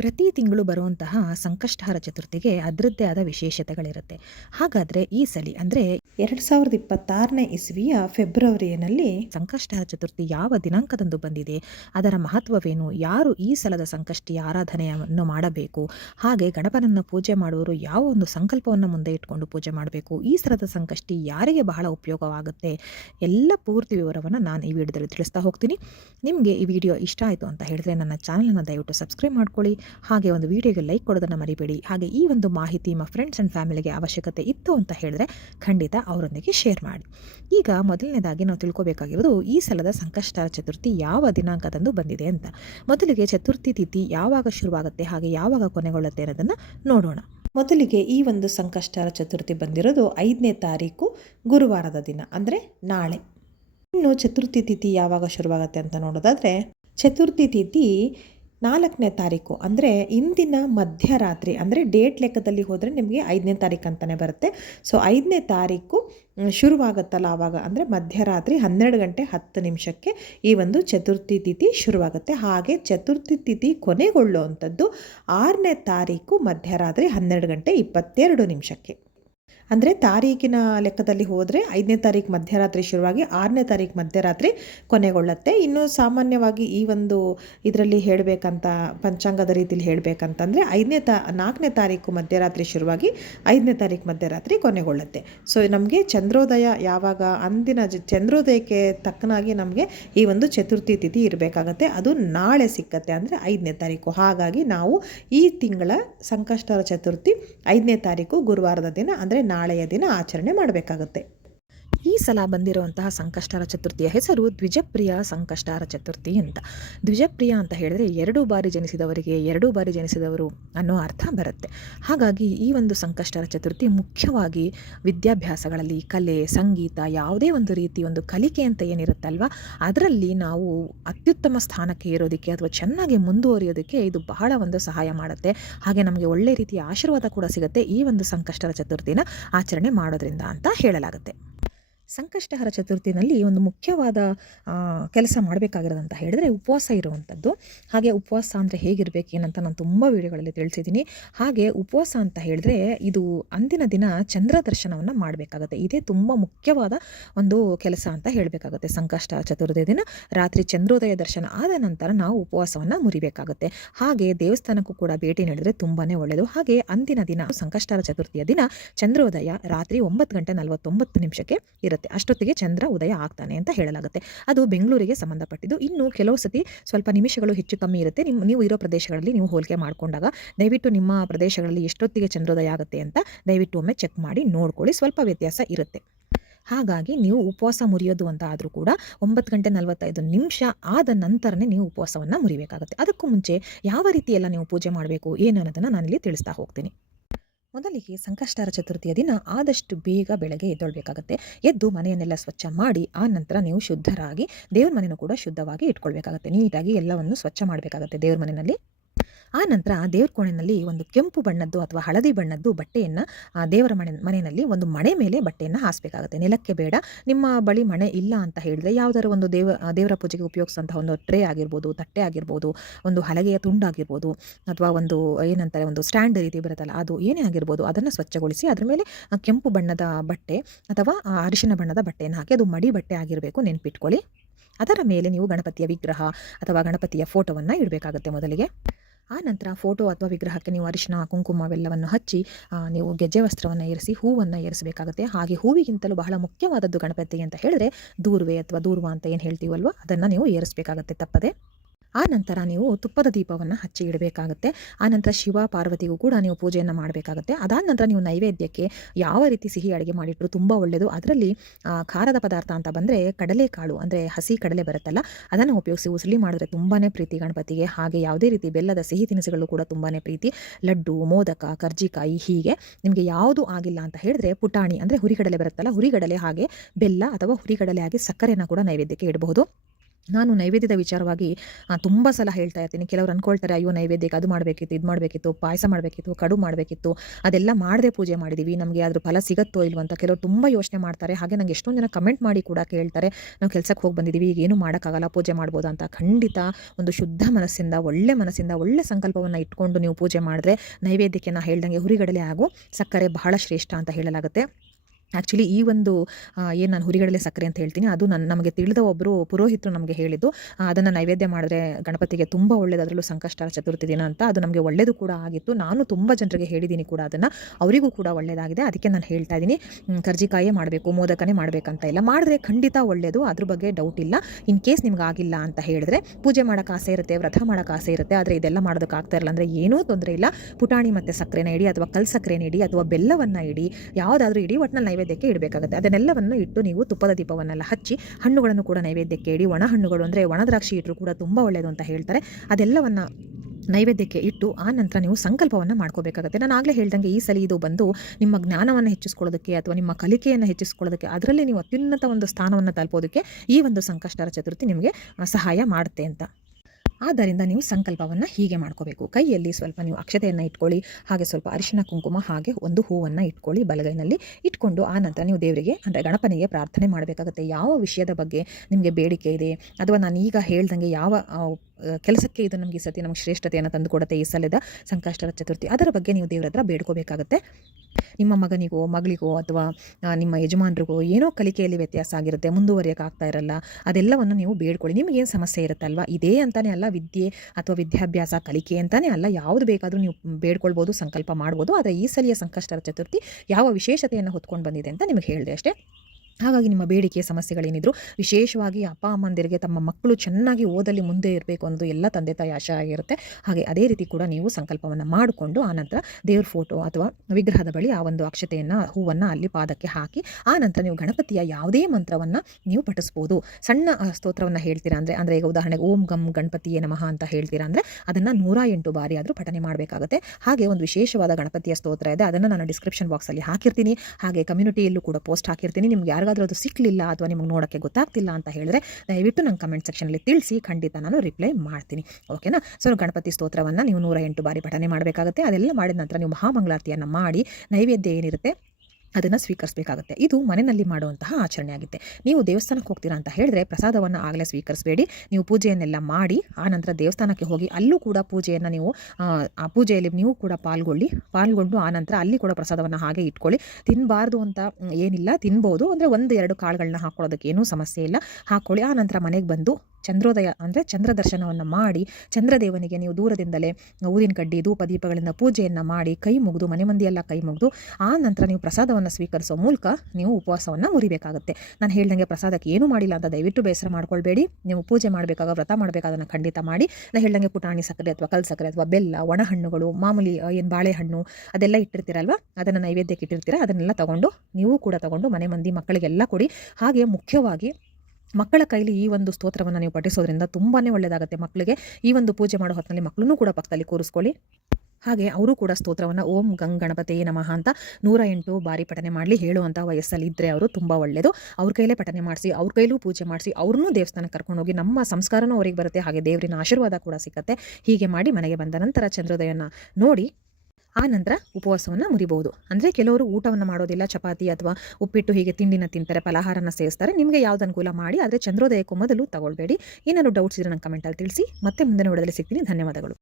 ಪ್ರತಿ ತಿಂಗಳು ಬರುವಂತಹ ಸಂಕಷ್ಟಹಾರ ಚತುರ್ಥಿಗೆ ಅದರದ್ದೇ ಆದ ವಿಶೇಷತೆಗಳಿರುತ್ತೆ. ಹಾಗಾದರೆ ಈ ಸಲಿ ಅಂದರೆ ಎರಡು ಸಾವಿರದ ಇಪ್ಪತ್ತಾರನೇ ಇಸ್ವಿಯ ಫೆಬ್ರವರಿಯಲ್ಲಿ ಸಂಕಷ್ಟಹಾರ ಚತುರ್ಥಿ ಯಾವ ದಿನಾಂಕದಂದು ಬಂದಿದೆ ಅದರ ಮಹತ್ವವೇನು ಯಾರು ಈ ಸಲದ ಸಂಕಷ್ಟಿ ಆರಾಧನೆಯನ್ನು ಮಾಡಬೇಕು ಹಾಗೆ ಗಣಪನನ್ನು ಪೂಜೆ ಮಾಡುವವರು ಯಾವ ಒಂದು ಸಂಕಲ್ಪವನ್ನು ಮುಂದೆ ಇಟ್ಕೊಂಡು ಪೂಜೆ ಮಾಡಬೇಕು ಈ ಸಲದ ಸಂಕಷ್ಟಿ ಯಾರಿಗೆ ಬಹಳ ಉಪಯೋಗವಾಗುತ್ತೆ ಎಲ್ಲ ಪೂರ್ತಿ ವಿವರವನ್ನು ನಾನು ಈ ವಿಡಿಯೋದಲ್ಲಿ ತಿಳಿಸ್ತಾ ಹೋಗ್ತೀನಿ. ನಿಮಗೆ ಈ ವಿಡಿಯೋ ಇಷ್ಟ ಆಯಿತು ಅಂತ ಹೇಳಿದ್ರೆ ನನ್ನ ಚಾನಲನ್ನು ದಯವಿಟ್ಟು ಸಬ್ಸ್ಕ್ರೈಬ್ ಮಾಡ್ಕೊಳ್ಳಿ. ಹಾಗೆ ಒಂದು ವಿಡಿಯೋಗೆ ಲೈಕ್ ಕೊಡೋದನ್ನು ಮರಿಬೇಡಿ. ಹಾಗೆ ಈ ಒಂದು ಮಾಹಿತಿ ನಿಮ್ಮ ಫ್ರೆಂಡ್ಸ್ ಆ್ಯಂಡ್ ಫ್ಯಾಮಿಲಿಗೆ ಅವಶ್ಯಕತೆ ಇತ್ತು ಅಂತ ಹೇಳಿದ್ರೆ ಖಂಡಿತ ಅವರೊಂದಿಗೆ ಶೇರ್ ಮಾಡಿ. ಈಗ ಮೊದಲನೇದಾಗಿ ನಾವು ತಿಳ್ಕೊಬೇಕಾಗಿರೋದು ಈ ಸಲದ ಸಂಕಷ್ಟಾರ ಚತುರ್ಥಿ ಯಾವ ದಿನಾಂಕದಂದು ಬಂದಿದೆ ಅಂತ. ಮೊದಲಿಗೆ ಚತುರ್ಥಿ ತಿಥಿ ಯಾವಾಗ ಶುರುವಾಗುತ್ತೆ, ಹಾಗೆ ಯಾವಾಗ ಕೊನೆಗೊಳ್ಳುತ್ತೆ ಅನ್ನೋದನ್ನು ನೋಡೋಣ. ಮೊದಲಿಗೆ ಈ ಒಂದು ಸಂಕಷ್ಟಾರ ಚತುರ್ಥಿ ಬಂದಿರೋದು ಐದನೇ ತಾರೀಕು ಗುರುವಾರದ ದಿನ, ಅಂದರೆ ನಾಳೆ. ಇನ್ನು ಚತುರ್ಥಿ ತಿಥಿ ಯಾವಾಗ ಶುರುವಾಗುತ್ತೆ ಅಂತ ನೋಡೋದಾದರೆ, ಚತುರ್ಥಿ ತಿಥಿ ನಾಲ್ಕನೇ ತಾರೀಕು ಅಂದರೆ ಇಂದಿನ ಮಧ್ಯರಾತ್ರಿ, ಅಂದರೆ ಡೇಟ್ ಲೆಕ್ಕದಲ್ಲಿ ಹೋದರೆ ನಿಮಗೆ ಐದನೇ ತಾರೀಕು ಅಂತಲೇ ಬರುತ್ತೆ. ಸೊ ಐದನೇ ತಾರೀಕು ಶುರುವಾಗುತ್ತಲ್ಲ ಆವಾಗ? ಅಂದರೆ ಮಧ್ಯರಾತ್ರಿ ಹನ್ನೆರಡು ಗಂಟೆ ಹತ್ತು ನಿಮಿಷಕ್ಕೆ ಈ ಒಂದು ಚತುರ್ಥಿ ತಿಥಿ ಶುರುವಾಗುತ್ತೆ. ಹಾಗೆ ಚತುರ್ಥಿ ತಿಥಿ ಕೊನೆಗೊಳ್ಳುವಂಥದ್ದು ಆರನೇ ತಾರೀಕು ಮಧ್ಯರಾತ್ರಿ ಹನ್ನೆರಡು ಗಂಟೆ ಇಪ್ಪತ್ತೆರಡು ನಿಮಿಷಕ್ಕೆ. ಅಂದರೆ ತಾರೀಕಿನ ಲೆಕ್ಕದಲ್ಲಿ ಹೋದರೆ ಐದನೇ ತಾರೀಕು ಮಧ್ಯರಾತ್ರಿ ಶುರುವಾಗಿ ಆರನೇ ತಾರೀಕು ಮಧ್ಯರಾತ್ರಿ ಕೊನೆಗೊಳ್ಳುತ್ತೆ. ಇನ್ನು ಸಾಮಾನ್ಯವಾಗಿ ಈ ಒಂದು ಇದರಲ್ಲಿ ಹೇಳಬೇಕಂತ, ಪಂಚಾಂಗದ ರೀತಿಯಲ್ಲಿ ಹೇಳಬೇಕಂತಂದರೆ ಐದನೇ ತಾ, ನಾಲ್ಕನೇ ತಾರೀಕು ಮಧ್ಯರಾತ್ರಿ ಶುರುವಾಗಿ ಐದನೇ ತಾರೀಕು ಮಧ್ಯರಾತ್ರಿ ಕೊನೆಗೊಳ್ಳುತ್ತೆ. ಸೊ ನಮಗೆ ಚಂದ್ರೋದಯ ಯಾವಾಗ, ಅಂದಿನ ಚಂದ್ರೋದಯಕ್ಕೆ ತಕ್ಕನಾಗಿ ನಮಗೆ ಈ ಒಂದು ಚತುರ್ಥಿ ತಿಥಿ ಇರಬೇಕಾಗತ್ತೆ. ಅದು ನಾಳೆ ಸಿಕ್ಕತ್ತೆ ಅಂದರೆ ಐದನೇ ತಾರೀಕು ಹಾಗಾಗಿ ನಾವು ಈ ತಿಂಗಳ ಸಂಕಷ್ಟರ ಚತುರ್ಥಿ ಐದನೇ ತಾರೀಕು ಗುರುವಾರದ ದಿನ ಅಂದರೆ ನಾಳೆಯ ದಿನ ಆಚರಣೆ ಮಾಡಬೇಕಾಗತ್ತೆ. ಈ ಸಲ ಬಂದಿರುವಂತಹ ಸಂಕಷ್ಟರ ಚತುರ್ಥಿಯ ಹೆಸರು ದ್ವಿಜಪ್ರಿಯ ಸಂಕಷ್ಟಾರ ಚತುರ್ಥಿ ಅಂತ. ದ್ವಿಜಪ್ರಿಯ ಅಂತ ಹೇಳಿದ್ರೆ ಎರಡು ಬಾರಿ ಜನಿಸಿದವರಿಗೆ ಎರಡು ಬಾರಿ ಜನಿಸಿದವರು ಅನ್ನೋ ಅರ್ಥ ಬರುತ್ತೆ. ಹಾಗಾಗಿ ಈ ಒಂದು ಸಂಕಷ್ಟರ ಚತುರ್ಥಿ ಮುಖ್ಯವಾಗಿ ವಿದ್ಯಾಭ್ಯಾಸಗಳಲ್ಲಿ ಕಲೆ, ಸಂಗೀತ ಯಾವುದೇ ಒಂದು ರೀತಿ ಒಂದು ಕಲಿಕೆ ಅಂತ ಏನಿರುತ್ತಲ್ವ, ಅದರಲ್ಲಿ ನಾವು ಅತ್ಯುತ್ತಮ ಸ್ಥಾನಕ್ಕೆ ಇರೋದಕ್ಕೆ ಅಥವಾ ಚೆನ್ನಾಗಿ ಮುಂದುವರಿಯೋದಕ್ಕೆ ಇದು ಬಹಳ ಒಂದು ಸಹಾಯ ಮಾಡುತ್ತೆ. ಹಾಗೆ ನಮಗೆ ಒಳ್ಳೆ ರೀತಿಯ ಆಶೀರ್ವಾದ ಕೂಡ ಸಿಗುತ್ತೆ ಈ ಒಂದು ಸಂಕಷ್ಟರ ಚತುರ್ಥಿನ ಆಚರಣೆ ಮಾಡೋದ್ರಿಂದ ಅಂತ ಹೇಳಲಾಗುತ್ತೆ. ಸಂಕಷ್ಟಹರ ಚತುರ್ಥಿನಲ್ಲಿ ಒಂದು ಮುಖ್ಯವಾದ ಕೆಲಸ ಮಾಡಬೇಕಾಗಿರೋದಂತ ಹೇಳಿದ್ರೆ ಉಪವಾಸ ಇರುವಂಥದ್ದು. ಹಾಗೆ ಉಪವಾಸ ಅಂದರೆ ಹೇಗಿರಬೇಕು ಏನಂತ ನಾನು ತುಂಬ ವಿಡಿಯೋಗಳಲ್ಲಿ ತಿಳಿಸಿದ್ದೀನಿ. ಹಾಗೆ ಉಪವಾಸ ಅಂತ ಹೇಳಿದ್ರೆ ಇದು ಅಂದಿನ ದಿನ ಚಂದ್ರ ದರ್ಶನವನ್ನು ಮಾಡಬೇಕಾಗುತ್ತೆ. ಇದೇ ತುಂಬ ಮುಖ್ಯವಾದ ಒಂದು ಕೆಲಸ ಅಂತ ಹೇಳಬೇಕಾಗುತ್ತೆ ಸಂಕಷ್ಟ ಚತುರ್ಥಿ ದಿನ. ರಾತ್ರಿ ಚಂದ್ರೋದಯ ದರ್ಶನ ಆದ ನಂತರ ನಾವು ಉಪವಾಸವನ್ನು ಮುರಿಬೇಕಾಗುತ್ತೆ. ಹಾಗೆ ದೇವಸ್ಥಾನಕ್ಕೂ ಕೂಡ ಭೇಟಿ ನೀಡಿದ್ರೆ ತುಂಬಾ ಒಳ್ಳೆಯದು ಹಾಗೆ ಅಂದಿನ ದಿನ ಸಂಕಷ್ಟರ ಚತುರ್ಥಿಯ ದಿನ ಚಂದ್ರೋದಯ ರಾತ್ರಿ ಒಂಬತ್ತು ಗಂಟೆ ನಲವತ್ತೊಂಬತ್ತು ನಿಮಿಷಕ್ಕೆ ಇರುತ್ತೆ. ಅಷ್ಟೊತ್ತಿಗೆ ಚಂದ್ರ ಉದಯ ಆಗ್ತಾನೆ ಅಂತ ಹೇಳಲಾಗುತ್ತೆ. ಅದು ಬೆಂಗಳೂರಿಗೆ ಸಂಬಂಧಪಟ್ಟಿದ್ದು. ಇನ್ನು ಕೆಲವು ಸತಿ ಸ್ವಲ್ಪ ನಿಮಿಷಗಳು ಹೆಚ್ಚು ಕಮ್ಮಿ ಇರುತ್ತೆ. ನಿಮ್ಮ ನೀವು ಇರೋ ಪ್ರದೇಶಗಳಲ್ಲಿ ನೀವು ಹೋಲಿಕೆ ಮಾಡಿಕೊಂಡಾಗ ದಯವಿಟ್ಟು ನಿಮ್ಮ ಪ್ರದೇಶಗಳಲ್ಲಿ ಎಷ್ಟೊತ್ತಿಗೆ ಚಂದ್ರೋದಯ ಆಗುತ್ತೆ ಅಂತ ದಯವಿಟ್ಟು ಒಮ್ಮೆ ಚೆಕ್ ಮಾಡಿ ನೋಡ್ಕೊಳ್ಳಿ. ಸ್ವಲ್ಪ ವ್ಯತ್ಯಾಸ ಇರುತ್ತೆ. ಹಾಗಾಗಿ ನೀವು ಉಪವಾಸ ಮುರಿಯೋದು ಅಂತ ಆದರೂ ಕೂಡ ಒಂಬತ್ತು ಗಂಟೆ ನಲವತ್ತೈದು ನಿಮಿಷ ಆದ ನಂತರನೇ ನೀವು ಉಪವಾಸವನ್ನು ಮುರಿಬೇಕಾಗುತ್ತೆ. ಅದಕ್ಕೂ ಮುಂಚೆ ಯಾವ ರೀತಿ ಎಲ್ಲ ನೀವು ಪೂಜೆ ಮಾಡಬೇಕು, ಏನು ಅನ್ನೋದನ್ನು ನಾನಿಲ್ಲಿ ತಿಳಿಸ್ತಾ ಹೋಗ್ತೀನಿ. ಮೊದಲಿಗೆ ಸಂಕಷ್ಟರ ಚತುರ್ಥಿಯ ದಿನ ಆದಷ್ಟು ಬೇಗ ಬೆಳಗ್ಗೆ ಎದ್ದೊಳ್ಬೇಕಾಗತ್ತೆ. ಎದ್ದು ಮನೆಯನ್ನೆಲ್ಲ ಸ್ವಚ್ಛ ಮಾಡಿ, ಆ ನಂತರ ನೀವು ಶುದ್ಧರಾಗಿ ದೇವ್ರ ಮನೆಯೂ ಕೂಡ ಶುದ್ಧವಾಗಿ ಇಟ್ಕೊಳ್ಬೇಕಾಗುತ್ತೆ. ನೀಟಾಗಿ ಎಲ್ಲವನ್ನು ಸ್ವಚ್ಛ ಮಾಡಬೇಕಾಗುತ್ತೆ ದೇವ್ರ ಮನೆಯಲ್ಲಿ ಆ ನಂತರ ಆ ದೇವ್ರ ಕೋಣೆಯಲ್ಲಿ ಒಂದು ಕೆಂಪು ಬಣ್ಣದ್ದು ಅಥವಾ ಹಳದಿ ಬಣ್ಣದ್ದು ಬಟ್ಟೆಯನ್ನು ಆ ದೇವರ ಮನೆ, ಮನೆಯಲ್ಲಿ ಒಂದು ಮಣೆ ಮೇಲೆ ಬಟ್ಟೆಯನ್ನು ಹಾಸಬೇಕಾಗುತ್ತೆ. ನೆಲಕ್ಕೆ ಬೇಡ, ನಿಮ್ಮ ಬಳಿ ಮಣೆ ಇಲ್ಲ ಅಂತ ಹೇಳಿದ್ರೆ ಯಾವುದಾದ್ರು ಒಂದು ದೇವ, ದೇವರ ಪೂಜೆಗೆ ಉಪಯೋಗಿಸುವಂತಹ ಒಂದು ಟ್ರೇ ಆಗಿರ್ಬೋದು, ತಟ್ಟೆ ಆಗಿರ್ಬೋದು, ಒಂದು ಹಲಗೆಯ ತುಂಡಾಗಿರ್ಬೋದು ಅಥವಾ ಒಂದು ಏನಂತಾರೆ, ಒಂದು ಸ್ಟ್ಯಾಂಡ್ ರೀತಿ ಬರುತ್ತಲ್ಲ, ಅದು ಏನೇ ಆಗಿರ್ಬೋದು ಅದನ್ನು ಸ್ವಚ್ಛಗೊಳಿಸಿ ಅದ್ರ ಮೇಲೆ ಕೆಂಪು ಬಣ್ಣದ ಬಟ್ಟೆ ಅಥವಾ ಅರಿಶಿನ ಬಣ್ಣದ ಬಟ್ಟೆಯನ್ನು ಹಾಕಿ, ಅದು ಮಡಿ ಬಟ್ಟೆ ಆಗಿರಬೇಕು, ನೆನ್ಪಿಟ್ಕೊಳ್ಳಿ. ಅದರ ಮೇಲೆ ನೀವು ಗಣಪತಿಯ ವಿಗ್ರಹ ಅಥವಾ ಗಣಪತಿಯ ಫೋಟೋವನ್ನು ಇಡಬೇಕಾಗುತ್ತೆ ಮೊದಲಿಗೆ. ಆ ನಂತರ ಫೋಟೋ ಅಥವಾ ವಿಗ್ರಹಕ್ಕೆ ನೀವು ಅರಿಶಿನ ಕುಂಕುಮವೆಲ್ಲವನ್ನು ಹಚ್ಚಿ ನೀವು ಗೆಜ್ಜೆ ವಸ್ತ್ರವನ್ನು ಏರಿಸಿ, ಹೂವನ್ನು ಏರಿಸಬೇಕಾಗುತ್ತೆ. ಹಾಗೆ ಹೂವಿಗಿಂತಲೂ ಬಹಳ ಮುಖ್ಯವಾದದ್ದು ಗಣಪತಿ ಅಂತ ಹೇಳಿದ್ರೆ ದೂರ್ವೆ ಅಥವಾ ದೂರ್ವ ಅಂತ ಏನು ಹೇಳ್ತೀವಲ್ವ? ಅದನ್ನು ನೀವು ಏರಿಸಬೇಕಾಗುತ್ತೆ ತಪ್ಪದೆ. ಆ ನಂತರ ನೀವು ತುಪ್ಪದ ದೀಪವನ್ನು ಹಚ್ಚಿ ಇಡಬೇಕಾಗುತ್ತೆ. ಆ ನಂತರ ಶಿವ ಪಾರ್ವತಿಗೂ ಕೂಡ ನೀವು ಪೂಜೆಯನ್ನು ಮಾಡಬೇಕಾಗುತ್ತೆ. ಅದಾದ ನಂತರ ನೀವು ನೈವೇದ್ಯಕ್ಕೆ ಯಾವ ರೀತಿ ಸಿಹಿ ಅಡುಗೆ ಮಾಡಿಟ್ರು ತುಂಬ ಒಳ್ಳೆಯದು ಅದರಲ್ಲಿ ಖಾರದ ಪದಾರ್ಥ ಅಂತ ಬಂದರೆ ಕಡಲೆಕಾಳು, ಅಂದರೆ ಹಸಿ ಕಡಲೆ ಬರುತ್ತಲ್ಲ, ಅದನ್ನು ಉಪಯೋಗಿಸಿ ಉಸುಳಿ ಮಾಡಿದ್ರೆ ತುಂಬಾ ಪ್ರೀತಿ ಗಣಪತಿಗೆ. ಹಾಗೆ ಯಾವುದೇ ರೀತಿ ಬೆಲ್ಲದ ಸಿಹಿ ತಿನಿಸುಗಳು ಕೂಡ ತುಂಬಾ ಪ್ರೀತಿ. ಲಡ್ಡು, ಮೋದಕ, ಕರ್ಜಿಕಾಯಿ ಹೀಗೆ. ನಿಮಗೆ ಯಾವುದು ಆಗಿಲ್ಲ ಅಂತ ಹೇಳಿದ್ರೆ ಪುಟಾಣಿ, ಅಂದರೆ ಹುರಿಗಡಲೆ ಬರುತ್ತಲ್ಲ, ಹುರಿಗಡಲೆ ಹಾಗೆ ಬೆಲ್ಲ ಅಥವಾ ಹುರಿಗಡಲೆ ಹಾಗೆ ಸಕ್ಕರೆಯನ್ನು ಕೂಡ ನೈವೇದ್ಯಕ್ಕೆ ಇಡಬಹುದು. ನಾನು ನೈವೇದ್ಯದ ವಿಚಾರವಾಗಿ ತುಂಬ ಸಲ ಹೇಳ್ತಾ ಇರ್ತೀನಿ. ಕೆಲವರು ಅಂದ್ಕೊಳ್ತಾರೆ ಅಯ್ಯೋ, ನೈವೇದ್ಯಕ್ಕೆ ಅದು ಮಾಡಬೇಕಿತ್ತು, ಇದು ಮಾಡಬೇಕಿತ್ತು, ಪಾಯಸ ಮಾಡಬೇಕಿತ್ತು, ಕಡು ಮಾಡಬೇಕಿತ್ತು, ಅದೆಲ್ಲ ಮಾಡದೆ ಪೂಜೆ ಮಾಡಿದ್ದೀವಿ ನಮಗೆ ಅದ್ರ ಫಲ ಸಿಗುತ್ತೋ ಇಲ್ವೋ ಅಂತ ಕೆಲವರು ತುಂಬ ಯೋಚನೆ ಮಾಡ್ತಾರೆ. ಹಾಗೆ ನಂಗೆ ಎಷ್ಟೊಂದು ಜನ ಕಮೆಂಟ್ ಮಾಡಿ ಕೂಡ ಕೇಳ್ತಾರೆ, ನಾವು ಕೆಲಸಕ್ಕೆ ಹೋಗಿ ಬಂದಿದ್ದೀವಿ ಈಗ ಏನು ಮಾಡೋಕ್ಕಾಗಲ್ಲ, ಪೂಜೆ ಮಾಡ್ಬೋದು ಅಂತ. ಖಂಡಿತ ಒಂದು ಶುದ್ಧ ಮನಸ್ಸಿಂದ, ಒಳ್ಳೆ ಮನಸ್ಸಿಂದ, ಒಳ್ಳೆ ಸಂಕಲ್ಪವನ್ನು ಇಟ್ಕೊಂಡು ನೀವು ಪೂಜೆ ಮಾಡಿದ್ರೆ ನೈವೇದ್ಯಕ್ಕೆ ನಾ ಹೇಳ್ದಂಗೆ ಹುರಿಗಡಲೆ ಹಾಗೂ ಸಕ್ಕರೆ ಬಹಳ ಶ್ರೇಷ್ಠ ಅಂತ ಹೇಳಲಾಗುತ್ತೆ. ಆ್ಯಕ್ಚುಲಿ ಈ ಒಂದು ಏನು ನಾನು ಹುರಿಗಡಲೆ ಸಕ್ಕರೆ ಅಂತ ಹೇಳ್ತೀನಿ, ಅದು ನನ್ನ ನಮಗೆ ತಿಳಿದ ಒಬ್ಬರು ಪುರೋಹಿತರು ನಮಗೆ ಹೇಳಿದ್ದು ಅದನ್ನು ನೈವೇದ್ಯ ಮಾಡಿದ್ರೆ ಗಣಪತಿಗೆ ತುಂಬ ಒಳ್ಳೆಯದು ಅದರಲ್ಲೂ ಸಂಕಷ್ಟ, ಚತುರ್ಥಿ ದಿನ ಅಂತ, ಅದು ನಮಗೆ ಒಳ್ಳೆಯದು ಕೂಡ ಆಗಿತ್ತು. ನಾನು ತುಂಬ ಜನರಿಗೆ ಹೇಳಿದ್ದೀನಿ ಕೂಡ ಅದನ್ನು, ಅವರಿಗೂ ಕೂಡ ಒಳ್ಳೆಯದಾಗಿದೆ ಅದಕ್ಕೆ ನಾನು ಹೇಳ್ತಾ ಇದ್ದೀನಿ ಕರ್ಜಿಕಾಯೇ ಮಾಡಬೇಕು, ಮೋದಕನೇ ಮಾಡಬೇಕಂತ ಇಲ್ಲ. ಮಾಡಿದ್ರೆ ಖಂಡಿತ ಒಳ್ಳೆಯದು ಅದ್ರ ಬಗ್ಗೆ ಡೌಟ್ ಇಲ್ಲ. ಇನ್ ಕೇಸ್ ನಿಮ್ಗೆ ಆಗಿಲ್ಲ ಅಂತ ಹೇಳಿದ್ರೆ, ಪೂಜೆ ಮಾಡೋಕ್ಕೆ ಆಸೆ ಇರುತ್ತೆ, ವ್ರತ ಮಾಡೋಕ್ಕೆ ಆಸೆ ಇರುತ್ತೆ, ಆದರೆ ಇದೆಲ್ಲ ಮಾಡೋದಕ್ಕೆ ಆಗ್ತಾ ಇರಲ್ಲ ಅಂದರೆ ಏನೂ ತೊಂದರೆ ಇಲ್ಲ. ಪುಟಾಣಿ ಮತ್ತು ಸಕ್ಕರೆನ ಇಡಿ, ಅಥವಾ ಕಲ್ ಸಕ್ಕರೆನ ಇಡಿ, ಅಥವಾ ಬೆಲ್ಲವನ್ನು ಇಡಿ, ಯಾವುದಾದ್ರೂ ಇಡಿ ಒಟ್ಟಿನಲ್ಲಿ ನೈವೇದ್ಯಕ್ಕೆ ಇಡಬೇಕಾಗುತ್ತೆ. ಅದನ್ನೆಲ್ಲವನ್ನು ಇಟ್ಟು ನೀವು ತುಪ್ಪದ ದೀಪವನ್ನೆಲ್ಲ ಹಚ್ಚಿ ಹಣ್ಣುಗಳನ್ನು ಕೂಡ ನೈವೇದ್ಯಕ್ಕೆ ಇಡಿ. ಒಣ ಹಣ್ಣುಗಳು ಅಂದರೆ ಒಣ ದ್ರಾಕ್ಷಿ ಇಟ್ಟರು ಕೂಡ ತುಂಬ ಒಳ್ಳೆಯದು ಅಂತ ಹೇಳ್ತಾರೆ. ಅದೆಲ್ಲವನ್ನು ನೈವೇದ್ಯಕ್ಕೆ ಇಟ್ಟು ಆ ನಂತರ ನೀವು ಸಂಕಲ್ಪವನ್ನು ಮಾಡ್ಕೋಬೇಕಾಗುತ್ತೆ. ನಾನು ಆಗಲೇ ಹೇಳ್ದಂಗೆ ಈ ಸಲ ಇದು ಬಂದು ನಿಮ್ಮ ಜ್ಞಾನವನ್ನು ಹೆಚ್ಚಿಸ್ಕೊಳ್ಳೋದಕ್ಕೆ ಅಥವಾ ನಿಮ್ಮ ಕಲಿಕೆಯನ್ನು ಹೆಚ್ಚಿಸ್ಕೊಳ್ಳೋದಕ್ಕೆ ಅದರಲ್ಲಿ ನೀವು ಅತ್ಯುನ್ನತ ಒಂದು ಸ್ಥಾನವನ್ನು ತಲುಪೋದಕ್ಕೆ ಈ ಒಂದು ಸಂಕಷ್ಟರ ಚತುರ್ಥಿ ನಿಮಗೆ ಸಹಾಯ ಮಾಡುತ್ತೆ ಅಂತ. ಆದ್ದರಿಂದ ನೀವು ಸಂಕಲ್ಪವನ್ನು ಹೀಗೆ ಮಾಡ್ಕೋಬೇಕು. ಕೈಯಲ್ಲಿ ಸ್ವಲ್ಪ ನೀವು ಅಕ್ಷತೆಯನ್ನು ಇಟ್ಕೊಳ್ಳಿ, ಹಾಗೆ ಸ್ವಲ್ಪ ಅರಿಶಿನ ಕುಂಕುಮ, ಹಾಗೆ ಒಂದು ಹೂವನ್ನು ಇಟ್ಕೊಳ್ಳಿ, ಬಲಗೈನಲ್ಲಿ ಇಟ್ಕೊಂಡು ಆ ನಂತರ ನೀವು ದೇವರಿಗೆ, ಅಂದರೆ ಗಣಪನಿಗೆ ಪ್ರಾರ್ಥನೆ ಮಾಡಬೇಕಾಗುತ್ತೆ. ಯಾವ ವಿಷಯದ ಬಗ್ಗೆ ನಿಮಗೆ ಬೇಡಿಕೆ ಇದೆ, ಅಥವಾ ನಾನು ಈಗ ಹೇಳ್ದಂಗೆ ಯಾವ ಕೆಲಸಕ್ಕೆ ಇದು ನಮಗೆ ಈ ಸತಿ ನಮಗೆ ಶ್ರೇಷ್ಠತೆಯನ್ನು ತಂದುಕೊಡುತ್ತೆ ಈ ಸಲದ ಸಂಕಷ್ಟರ ಚತುರ್ಥಿ ಅದರ ಬಗ್ಗೆ ನೀವು ದೇವರ ಹತ್ರ ಬೇಡ್ಕೋಬೇಕಾಗತ್ತೆ. ನಿಮ್ಮ ಮಗನಿಗೋ, ಮಗಳಿಗೋ ಅಥವಾ ನಿಮ್ಮ ಯಜಮಾನರಿಗೋ ಏನೋ ಕಲಿಕೆಯಲ್ಲಿ ವ್ಯತ್ಯಾಸ ಆಗಿರುತ್ತೆ ಮುಂದುವರಿಯೋಕ್ಕಾಗ್ತಾ ಇರಲ್ಲ, ಅದೆಲ್ಲವನ್ನು ನೀವು ಬೇಡ್ಕೊಳ್ಳಿ. ನಿಮಗೇನು ಸಮಸ್ಯೆ ಇರುತ್ತಲ್ವ? ಇದೇ ಅಂತಲೇ ಅಲ್ಲ ವಿದ್ಯೆ ಅಥವಾ ವಿದ್ಯಾಭ್ಯಾಸ, ಕಲಿಕೆ ಅಂತಲೇ ಅಲ್ಲ, ಯಾವುದು ಬೇಕಾದರೂ ನೀವು ಬೇಡ್ಕೊಳ್ಬೋದು, ಸಂಕಲ್ಪ ಮಾಡ್ಬೋದು, ಆದರೆ ಈ ಸಲಿಯ ಸಂಕಷ್ಟರ ಚತುರ್ಥಿ ಯಾವ ವಿಶೇಷತೆಯನ್ನು ಹೊತ್ಕೊಂಡು ಬಂದಿದೆ ಅಂತ ನಿಮಗೆ ಹೇಳಿದೆ ಅಷ್ಟೇ. ಹಾಗಾಗಿ ನಿಮ್ಮ ಬೇಡಿಕೆಯ ಸಮಸ್ಯೆಗಳೇನಿದ್ರು, ವಿಶೇಷವಾಗಿ ಅಪ್ಪ, ಅಮ್ಮಂದಿರಿಗೆ ತಮ್ಮ ಮಕ್ಕಳು ಚೆನ್ನಾಗಿ ಓದಲ್ಲಿ ಮುಂದೆ ಇರಬೇಕು ಅನ್ನೋದು ಎಲ್ಲ ತಂದೆ ತಾಯಿ ಆಶೆ ಆಗಿರುತ್ತೆ. ಹಾಗೆ ಅದೇ ರೀತಿ ಕೂಡ ನೀವು ಸಂಕಲ್ಪವನ್ನು ಮಾಡಿಕೊಂಡು ಆನಂತರ ದೇವ್ರ ಫೋಟೋ ಅಥವಾ ವಿಗ್ರಹದ ಬಳಿ ಆ ಒಂದು ಅಕ್ಷತೆಯನ್ನು, ಹೂವನ್ನು ಅಲ್ಲಿ ಪಾದಕ್ಕೆ ಹಾಕಿ, ಆ ನಂತರ ನೀವು ಗಣಪತಿಯ ಯಾವುದೇ ಮಂತ್ರವನ್ನು ನೀವು ಪಠಿಸ್ಬೋದು. ಸಣ್ಣ ಸ್ತೋತ್ರವನ್ನು ಹೇಳ್ತೀರಾ ಅಂದರೆ ಅಂದರೆ ಈಗ ಉದಾಹರಣೆಗೆ ಓಂ ಗಮ್ ಗಣಪತಿಯೇ ನಮಃ ಅಂತ ಹೇಳ್ತೀರಾ ಅಂದರೆ, ಅದನ್ನು ನೂರ ಎಂಟು ಬಾರಿ ಆದರೂ ಪಠನೆ ಮಾಡಬೇಕಾಗುತ್ತೆ. ಹಾಗೆ ಒಂದು ವಿಶೇಷವಾದ ಗಣಪತಿಯ ಸ್ತೋತ್ರ ಇದೆ, ಅದನ್ನು ನಾನು ಡಿಸ್ಕ್ರಿಪ್ಷನ್ ಬಾಕ್ಸಲ್ಲಿ ಹಾಕಿರ್ತೀನಿ. ಹಾಗೆ ಕಮ್ಯುನಿಟಿಯಲ್ಲೂ ಕೂಡ ಪೋಸ್ಟ್ ಹಾಕಿರ್ತೀನಿ. ನಿಮ್ಗೆ ಯಾರಿಗಾದ್ರೂ ಅದು ಸಿಕ್ಕಲಿಲ್ಲ ಅಥವಾ ನಿಮಗೆ ನೋಡೋಕ್ಕೆ ಗೊತ್ತಾಗ್ತಿಲ್ಲ ಅಂತ ಹೇಳಿದ್ರೆ ದಯವಿಟ್ಟು ನಂಗೆ ಕಮೆಂಟ್ ಸೆಕ್ಷನಲ್ಲಿ ತಿಳಿಸಿ, ಖಂಡಿತ ನಾನು ರಿಪ್ಲೈ ಮಾಡ್ತೀನಿ. ಓಕೆನಾ ಸೊ ಗಣಪತಿ ಸ್ತೋತ್ರವನ್ನು ನೀವು ನೂರ ಎಂಟು ಬಾರಿ ಪಠನೆ ಮಾಡಬೇಕಾಗುತ್ತೆ. ಅದೆಲ್ಲ ಮಾಡಿದ ನಂತರ ನೀವು ಮಹಾಮಂಗಳಾರತಿಯನ್ನು ಮಾಡಿ ನೈವೇದ್ಯ ಏನಿರುತ್ತೆ? ಅದನ್ನು ಸ್ವೀಕರಿಸಬೇಕಾಗುತ್ತೆ. ಇದು ಮನೆಯಲ್ಲಿ ಮಾಡುವಂತಹ ಆಚರಣೆ ಆಗುತ್ತೆ. ನೀವು ದೇವಸ್ಥಾನಕ್ಕೆ ಹೋಗ್ತೀರಾ ಅಂತ ಹೇಳಿದ್ರೆ ಪ್ರಸಾದವನ್ನು ಆಗಲೇ ಸ್ವೀಕರಿಸಬೇಡಿ. ನೀವು ಪೂಜೆಯನ್ನೆಲ್ಲ ಮಾಡಿ ಆ ನಂತರ ದೇವಸ್ಥಾನಕ್ಕೆ ಹೋಗಿ ಅಲ್ಲೂ ಕೂಡ ಪೂಜೆಯನ್ನು ನೀವು ಆ, ಪೂಜೆಯಲ್ಲಿ ನೀವು ಕೂಡ ಪಾಲ್ಗೊಳ್ಳಿ. ಪಾಲ್ಗೊಂಡು ಆ ನಂತರ ಅಲ್ಲಿ ಕೂಡ ಪ್ರಸಾದವನ್ನು ಹಾಗೆ ಇಟ್ಕೊಳ್ಳಿ. ತಿನ್ನಬಾರ್ದು ಅಂತ ಏನಿಲ್ಲ. ತಿನ್ಬೋದು. ಅಂದರೆ ಒಂದು ಎರಡು ಕಾಳುಗಳನ್ನ ಹಾಕ್ಕೊಳ್ಳೋದಕ್ಕೆ ಏನೂ ಸಮಸ್ಯೆ ಇಲ್ಲ. ಹಾಕ್ಕೊಳ್ಳಿ. ಆ ನಂತರ ಮನೆಗೆ ಬಂದು ಚಂದ್ರೋದಯ ಅಂದರೆ ಚಂದ್ರ ದರ್ಶನವನ್ನು ಮಾಡಿ ಚಂದ್ರದೇವನಿಗೆ ನೀವು ದೂರದಿಂದಲೇ ಊರಿನ ಕಡ್ಡಿ ಧೂಪ ದೀಪಗಳಿಂದ ಪೂಜೆಯನ್ನು ಮಾಡಿ ಕೈ ಮುಗಿದು, ಮನೆ ಮಂದಿಯೆಲ್ಲ ಕೈ ಮುಗಿದು ಆ ನಂತರ ನೀವು ಪ್ರಸಾದವನ್ನು ಸ್ವೀಕರಿಸೋ ಮೂಲಕ ನೀವು ಉಪವಾಸವನ್ನು ಮುರಿಬೇಕಾಗುತ್ತೆ. ನಾನು ಹೇಳ್ದಂಗೆ ಪ್ರಸಾದಕ್ಕೆ ಏನೂ ಮಾಡಿಲ್ಲ ಅಂತ ದಯವಿಟ್ಟು ಬೇಸರ ಮಾಡ್ಕೊಳ್ಬೇಡಿ. ನೀವು ಪೂಜೆ ಮಾಡಬೇಕಾಗ ವ್ರತ ಮಾಡಬೇಕಾದನ್ನು ಖಂಡಿತ ಮಾಡಿ. ನಾನು ಹೇಳ್ದಂಗೆ ಪುಟಾಣಿ ಸಕ್ಕರೆ ಅಥವಾ ಕಲ್ ಸಕ್ಕರೆ ಅಥವಾ ಬೆಲ್ಲ ಒಣ ಹಣ್ಣುಗಳು ಮಾಮೂಲಿ ಏನು ಬಾಳೆಹಣ್ಣು ಅದೆಲ್ಲ ಇಟ್ಟಿರ್ತೀರಲ್ವ? ಅದನ್ನು ನೈವೇದ್ಯಕ್ಕೆ ಇಟ್ಟಿರ್ತೀರ? ಅದನ್ನೆಲ್ಲ ತಗೊಂಡು, ನೀವು ಕೂಡ ತಗೊಂಡು ಮನೆ ಮಂದಿ ಮಕ್ಕಳಿಗೆಲ್ಲ ಕೊಡಿ. ಹಾಗೆ ಮುಖ್ಯವಾಗಿ ಮಕ್ಕಳ ಕೈಲಿ ಈ ಒಂದು ಸ್ತೋತ್ರವನ್ನು ನೀವು ಪಠಿಸೋದ್ರಿಂದ ತುಂಬಾ ಒಳ್ಳೆಯದಾಗುತ್ತೆ ಮಕ್ಕಳಿಗೆ. ಈ ಒಂದು ಪೂಜೆ ಮಾಡೋ ಹೊತ್ತಿನಲ್ಲಿ ಮಕ್ಕಳೂ ಕೂಡ ಪಕ್ಕದಲ್ಲಿ ಕೂರಿಸ್ಕೊಳ್ಳಿ. ಹಾಗೆ ಅವರು ಕೂಡ ಸ್ತೋತ್ರವನ್ನು ಓಂ ಗಂಗ್ ನಮಃ ಅಂತ ನೂರ ಎಂಟು ಬಾರಿ ಪಠನೆ ಮಾಡಲಿ ಹೇಳುವಂಥ ವಯಸ್ಸಲ್ಲಿ ಇದ್ದರೆ ಅವರು ತುಂಬ ಒಳ್ಳೆಯದು ಅವ್ರ ಕೈಲೇ ಪಠನೆ ಮಾಡಿಸಿ, ಅವ್ರ ಕೈಲೂ ಪೂಜೆ ಮಾಡಿಸಿ ಅವ್ರನ್ನೂ ದೇವಸ್ಥಾನಕ್ಕೆ ಕರ್ಕೊಂಡು ಹೋಗಿ ನಮ್ಮ ಸಂಸ್ಕಾರನೂ ಅವ್ರಿಗೆ ಬರುತ್ತೆ, ಹಾಗೆ ದೇವರಿನ ಆಶೀರ್ವಾದ ಕೂಡ ಸಿಗುತ್ತೆ ಹೀಗೆ ಮಾಡಿ ಮನೆಗೆ ಬಂದ ನಂತರ ಚಂದ್ರೋದಯನ ನೋಡಿ ಆ ನಂತರ ಉಪವಾಸವನ್ನು ಮುರಿಬಹುದು. ಅಂದರೆ ಕೆಲವರು ಊಟವನ್ನು ಮಾಡೋದಿಲ್ಲ, ಚಪಾತಿ ಅಥವಾ ಉಪ್ಪಿಟ್ಟು ಹೀಗೆ ತಿಂಡಿನ ತಿಂತಾರೆ, ಫಲಹಾರನ ಸೇವಿಸ್ತಾರೆ. ನಿಮಗೆ ಯಾವ್ದು ಅನುಕೂಲ ಮಾಡಿ, ಆದರೆ ಚಂದ್ರೋದಯಕ್ಕೂ ಮೊದಲು ತಗೊಳ್ಬೇಡಿ. ಏನಾದರೂ ಡೌಟ್ಸ್ ಇದ್ರೆ ನಂಗೆ ಕಮೆಂಟಲ್ಲಿ ತಿಳಿಸಿ. ಮತ್ತೆ ಮುಂದಿನ ವಿಡಿಯೋದಲ್ಲಿ ಸಿಗ್ತೀನಿ. ಧನ್ಯವಾದಗಳು.